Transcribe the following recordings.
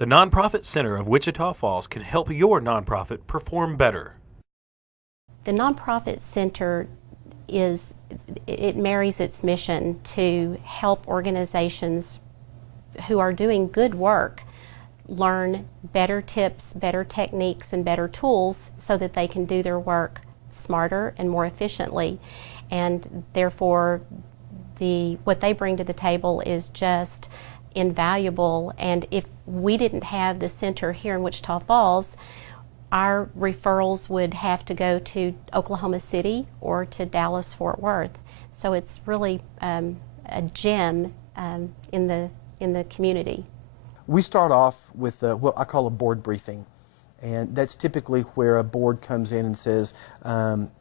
The Nonprofit Center of Wichita Falls can help your nonprofit perform better. The Nonprofit Center it marries its mission to help organizations who are doing good work learn better tips, better techniques, and better tools so that they can do their work smarter and more efficiently. And therefore, what they bring to the table is just invaluable. And if we didn't have the center here in Wichita Falls, our referrals would have to go to Oklahoma City or to Dallas-Fort Worth. So it's really a gem in the community. We start off with what I call a board briefing, and that's typically where a board comes in and says,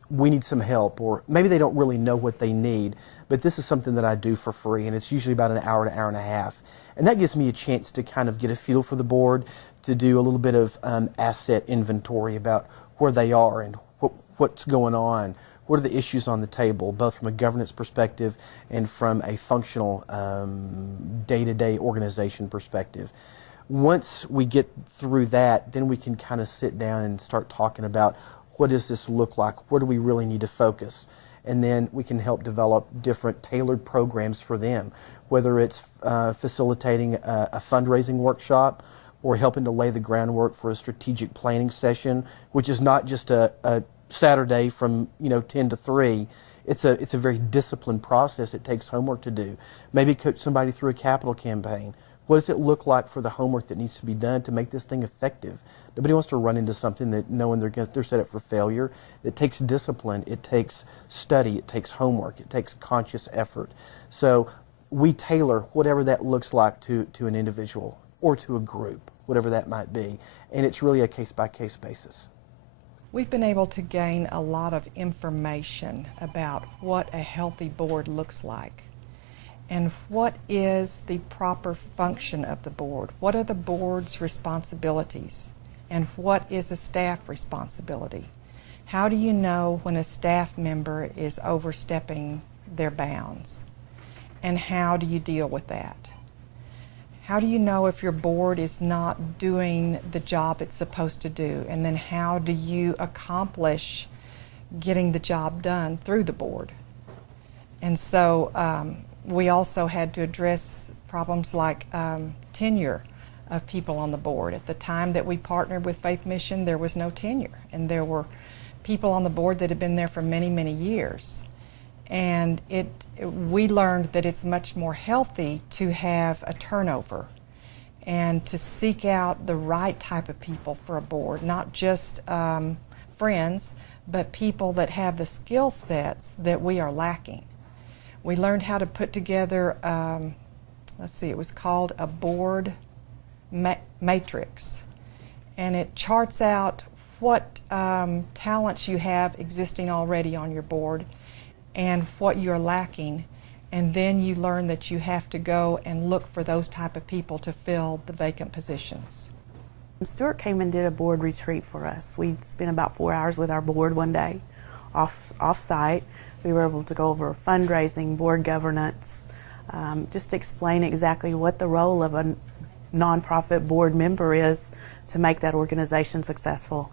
we need some help, or maybe they don't really know what they need, but this is something that I do for free, and it's usually about an hour to hour and a half. And that gives me a chance to kind of get a feel for the board, to do a little bit of asset inventory about where they are and what's going on, what are the issues on the table, both from a governance perspective and from a functional day-to-day organization perspective. Once we get through that, then we can kind of sit down and start talking about what does this look like, where do we really need to focus, and then we can help develop different tailored programs for them, whether it's facilitating a fundraising workshop or helping to lay the groundwork for a strategic planning session, which is not just a Saturday from 10 to 3. It's a very disciplined process. It takes homework to do. Maybe coach somebody through a capital campaign. What does it look like for the homework that needs to be done to make this thing effective? Nobody wants to run into something that knowing they're set up for failure. It takes discipline. It takes study. It takes homework. It takes conscious effort. So we tailor whatever that looks like to an individual or to a group, whatever that might be. And it's really a case-by-case basis. We've been able to gain a lot of information about what a healthy board looks like and what is the proper function of the board. What are the board's responsibilities and what is a staff responsibility? How do you know when a staff member is overstepping their bounds? And how do you deal with that? How do you know if your board is not doing the job it's supposed to do? And then how do you accomplish getting the job done through the board? And so we also had to address problems like tenure of people on the board. At the time that we partnered with Faith Mission, there was no tenure. And there were people on the board that had been there for many, many years. And we learned that it's much more healthy to have a turnover and to seek out the right type of people for a board, not just friends, but people that have the skill sets that we are lacking. We learned how to put together, it was called a board matrix, and it charts out what talents you have existing already on your board and what you're lacking, and then you learn that you have to go and look for those type of people to fill the vacant positions. Stuart came and did a board retreat for us. We spent about 4 hours with our board one day off-site. We were able to go over fundraising, board governance, just explain exactly what the role of a nonprofit board member is to make that organization successful.